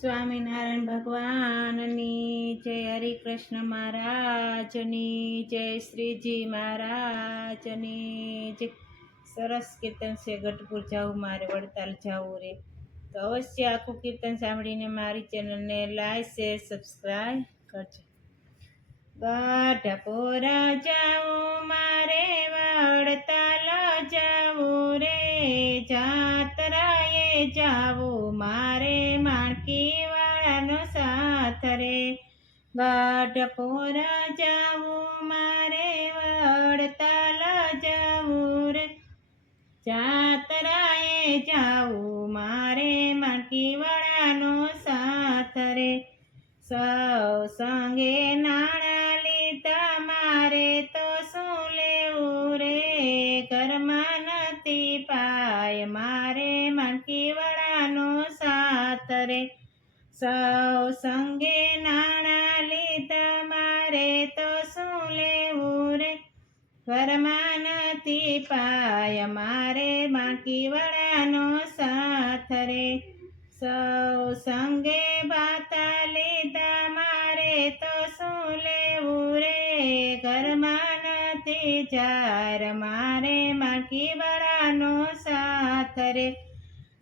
સ્વામિનારાયણ ભગવાનની જય, હરિકૃષ્ણ મહારાજની જય, શ્રીજી મહારાજની જય. સરસ કીર્તન છે. ગઢપુર જાવું મારે, વડતાલ જાવું રે, તો અવશ્ય આખું કીર્તન સાંભળીને મારી ચેનલને લાઈક શેર સબસ્ક્રાઈબ કરજો. ગઢપુર જાવું મારે, વડતાલ જાવું રે, જાત્રાએ જાવું મારે, માણકી વાળાનો સાથ રે. ગઢપુર જાવું મારે, વડતાલ જાવું રે, જાત્રાએ જાવું મારે, માણકી વાળાનો સાથ રે. સૌ સંગે નાણાં લીધા મારે, તો શું લેવું રે, ઘરમાં નથી પાય મારે, માણકી વાળાનો સાથ રે. સૌ સંગે નાણાં લીધા મારે, તો શું લેવું રે, ઘરમાં નથી પાય મારે, માણકી વાળાનો સાથ રે. સૌ સંગે ભાતા લીધા મારે, તો શું લેવું રે, ઘરમાં નથી ચાર મારે, માણકી વાળાનો સાથ રે.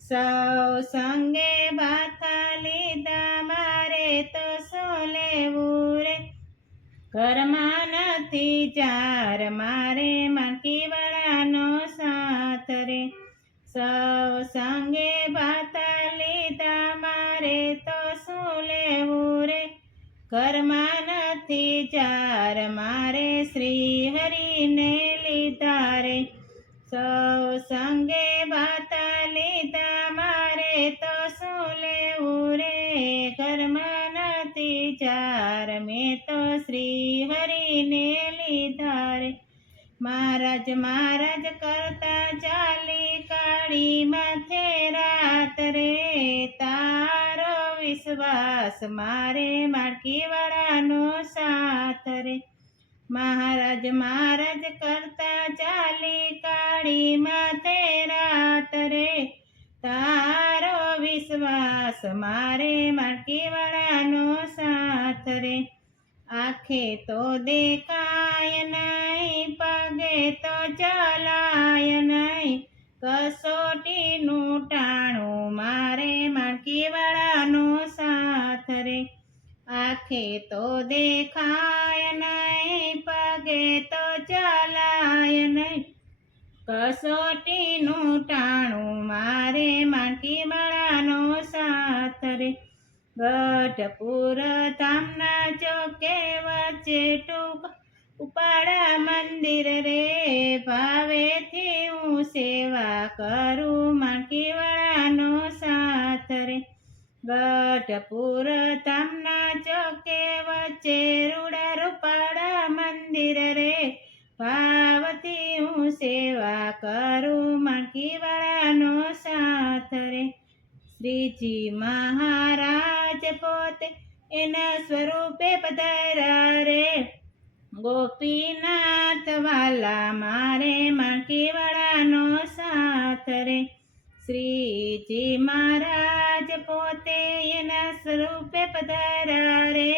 સૌ સંગે ભાતા લીધા મારે, તો શું લેવું રે, ઘરમાં નથી ચાર મારે, માણકી વાળાનો સાથ રે. સૌ સંગે ભાતા લીધા મારે, તો શું લેવું રે, ઘરમાં નથી ચાર મારે, શ્રી હરિને લીધા રે. સૌ સંગે ભાતા લીધા મારે, તો શું લેવું રે, ઘરમાં નથી ચાર, મેં તો શ્રી હરિને લીધા રે. મહારાજ મહારાજ કરતા ચાલી, કાળી માથે રાત રે, તારો વિશ્વાસ મારે, માણકી વાળાનો સાથ રે. મહારાજ મહારાજ કરતા ચાલી, કાળી માથે રાત રે, તારો વિશ્વાસ મારે, માણકી વાળાનો સાથ રે. આંખે તો દેખાય નહીં, પગે તો ચલાય નહીં, કસોટીનું ટાણું મારે, માણકી વાળાનો સાથ રે. આંખે તો દેખાય નહીં, પગે તો ચલાય નહીં, કસોટીનું ટાણું મારે, માણકી વાળાનો સાથ રે. ગઢપુર ધામના ચોકે વચ્ચે ટૂંક ઉપાડા મંદિર રે, ભાવેથી હું સેવા કરું, માણકી વાળાનો સાથ રે. ગઢપુર ધામના ચોકે વચ્ચે રૂડા રૂપાડા મંદિર રે, ભાવથી હું સેવા કરું, માણકી વાળાનો સાથ રે. શ્રીજી મહારાજ પોતે એના સ્વરૂપે પધાર્યા રે, ગોપીનાથ વાલા મારે, માણકી વાળાનો સાથ રે. શ્રીજી મહારાજ પોતે એના સ્વરૂપે પધાર્યા રે,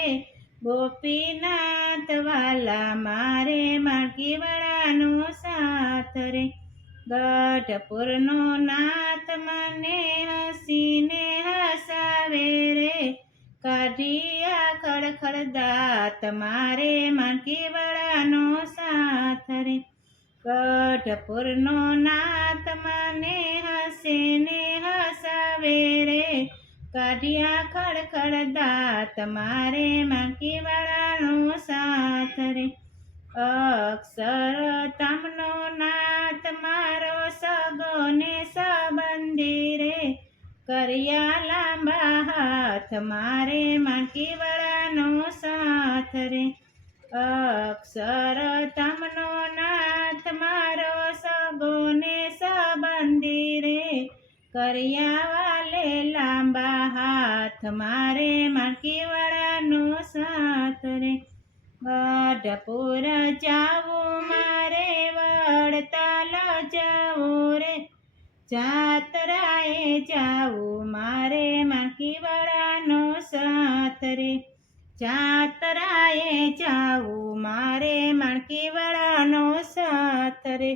ગોપીનાથ વાલા મારે, માણકી વાળાનો સાથ રે. ગઢપુરનો નાથ મને હસીને હસાવે રે, કાઢિયા ખડખડ દાંત મારે, માણકી વાળાનો સાથ રે. ગઢપુરનો નાથ મને હસીને હસાવે રે, કાઢિયા ખડખડ દાંત મારે, માણકી વાળાનો સાથ રે. અક્ષરધામનો નાથ મારો સગો ને સંબંધી રે, કર્યા લાંબા હાથ મારે, માણકી વાળાનો સાથ રે. અક્ષરધામનો નાથ મારો સગો ને સંબંધી રે, કર્યા વાલે લાંબા હાથ મારે, માણકી વાળાનો સાથ રે. ગઢપુર જાવું મારે, વડતાલ જાવું રે, જાત્રાએ જાવું મારે, માણકી વાળાનો જાતરાએ જાવું મારે માણકી વાળાનો સાથ રે.